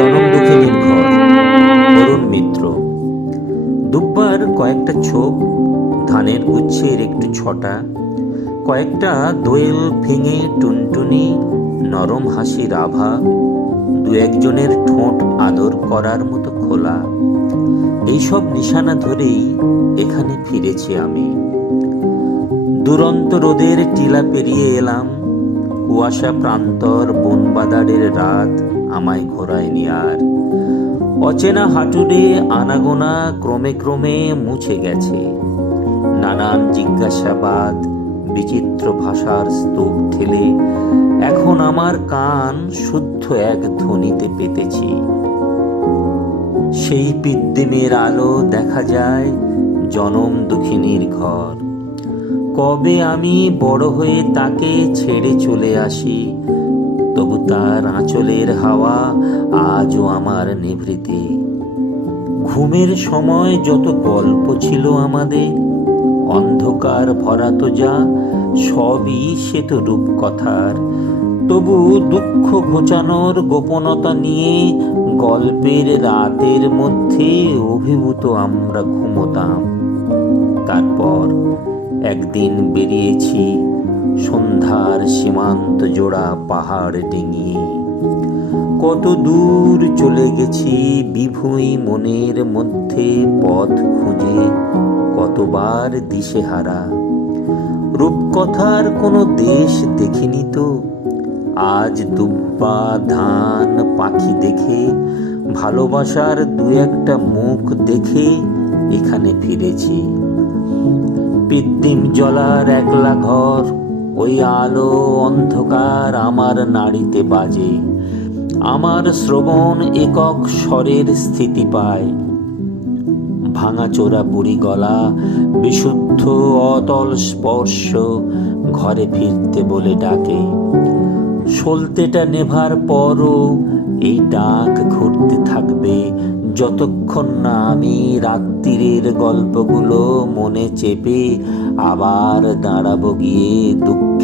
দুঃখিনীর ঘর অরুণ মিত্র। দুব্বার কয়েকটা ছোপ, ধানের গুচ্ছের একটু ছটা, কয়েকটা দোয়েল ফিঙে টুনটুনি, নরম হাসির আভা দু একজনের ঠোঁট আদর করার মতো খোলা। এইসব নিশানা ধরেই এখানে ফিরেছি আমি। দুরন্ত রোদের টিলা পেরিয়ে এলাম কুয়াশা প্রান্তর বনবাদারের রাত আমায় ঘোরায়নি আর অচেনা হাঁটুরে আনাগোনা ক্রমে ক্রমে মুছে গেছে। নানান জিজ্ঞাসাবাদ, বিচিত্র ভাষার স্তূপ ঠেলে এখন আমার কান শুদ্ধ এক ধ্বনিতে পেতেছি। সেই পিদ্দিমের আলো দেখা যায় জনম দুঃখিনীর ঘর। কবে আমি বড় হয়ে তাকে ছেড়ে চলে আসি? তবু তার আঁচলের হাওয়া আজও আমার নিভৃতে। ঘুমের সময় যত গল্প ছিল আমাদের, অন্ধকার ভরা তো যা, সবই সে তো রূপকথার। তবু দুঃখ ঘোচানোর গোপনতা নিয়ে গল্পের রাতের মধ্যে অভিভূত আমরা ঘুমোতাম। তারপর একদিন বেরিয়েছি সন্ধ্যার সীমান্ত জোড়া পাহাড় ডিঙিয়ে। কত দূর চলে গেছি বিভুই মনের মধ্যে পথ খুঁজে কতবার দিশেহারা। রূপকথার কোনো দেশ দেখিনি তো আজ দুব্বা ধান পাখি দেখে, ভালোবাসার দু একটা মুখ দেখে এখানে ফিরেছি। পিদ্দিম জলার একলা ঘর, ওই আলো অন্ধকার আমার নাড়িতে বাজে। আমার শ্রবণ একক স্বরের স্থিতি পায়। ভাঙাচোরা বুড়ি গলা, বিশুদ্ধ অতল স্পর্শ ঘরে ফিরতে বলে ডাকে। সলতেটা নেভার পরও এই ডাক ঘুরতে থাকবে। যতক্ষণ না আমি রাত্রির গল্পগুলো মনে চেপে আবার দাঁড়াবো গিয়ে দুয়ারে